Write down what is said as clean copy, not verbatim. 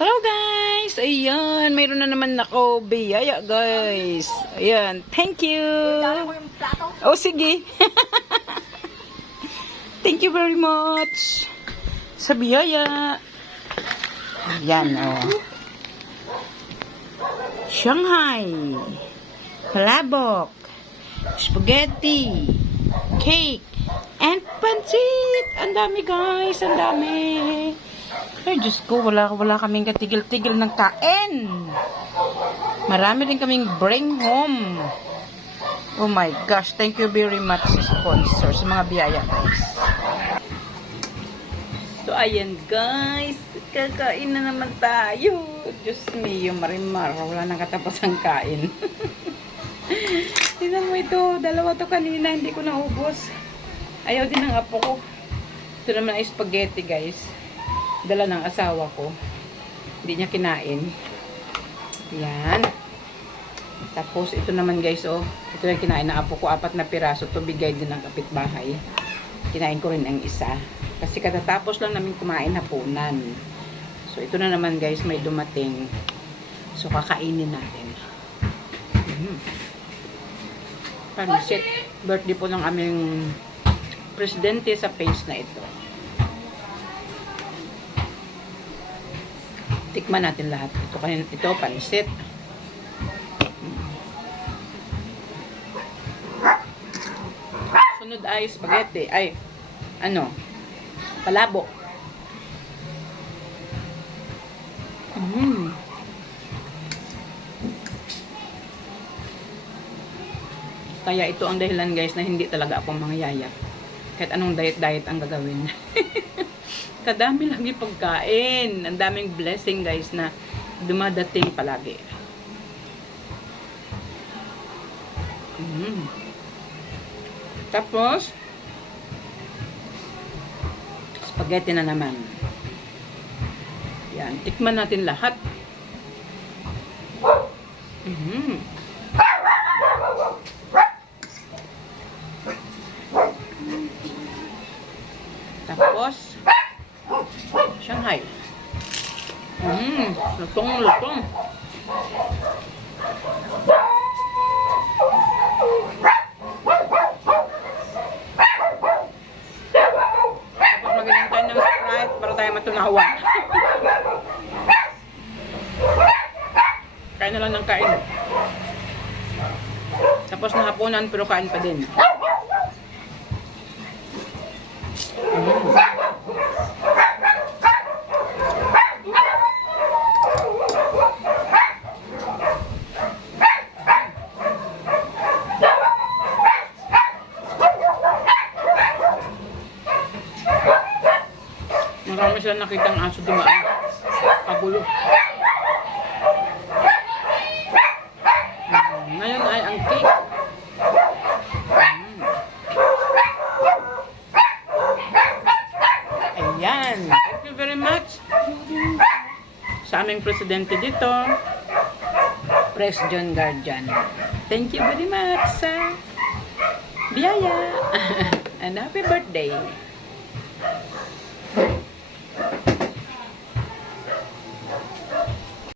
Hello guys! Ayan, mayroon na naman ako biyaya guys. Ayan, thank you! Oh, sige. Thank you very much sa biyaya. Ayan, oh. Shanghai, palabok, spaghetti, cake, and pancit. Ang dami guys, ang dami. Ay, Diyos ko, wala kaming katigil-tigil ng kain. Marami din kaming bring home. Oh my gosh, thank you very much sa sponsor, sa mga biyaya guys. So, ayan guys, kakain na naman tayo. Diyos mio, marimar, wala nang katapos ang kain. Tignan mo ito, dalawa to kanina, hindi ko naubos. Ayaw din ng apo ko. Ito naman ay spaghetti guys. Dala ng asawa ko. Hindi niya kinain. Yan. Tapos, ito naman guys, oh. Ito yung kinain ng apo ko. 4 na piraso. Ito bigay din ng kapitbahay. Kinain ko rin ang isa. Kasi katatapos lang namin kumain hapunan. So, ito na naman guys, may dumating. So, kakainin natin. Pansit. Birthday po ng aming presidente sa page na ito. Tikman natin lahat. Ito pansit. Sunod ay spaghetti. Ay, ano? Palabok. Kaya ito ang dahilan guys na hindi talaga ako mangyayap. Kahit anong diet ang gagawin. Kadami lagi pagkain. Ang daming blessing guys na dumadating palagi. Tapos, spaghetti na naman. Yan. Tikman natin lahat. Tapos, Shanghai. Lutong. Tapos magaling tayo ng Sprite para tayo matunawan. Kain na lang ng kain. Tapos na hapunan pero kain pa din. Marami sila nakitang aso dumaan. Kagulo. Ngayon ay ang cake. Ayan. Thank you very much. Sa aming presidente dito, Pres John Guardian. Thank you very much sa biyaya. And happy birthday.